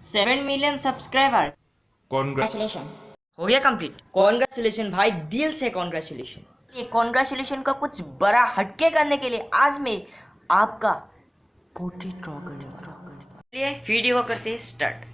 7 million subscribers. Congratulation. हो गया complete. Congratulation भाई, दिल से कॉन्ग्रेचुलेशन। ये कॉन्ग्रेचुलेशन का कुछ बड़ा हटके करने के लिए आज मैं आपका पोर्ट्रेट ड्रॉ करूंगा। चलिए वीडियो को करते हैं स्टार्ट।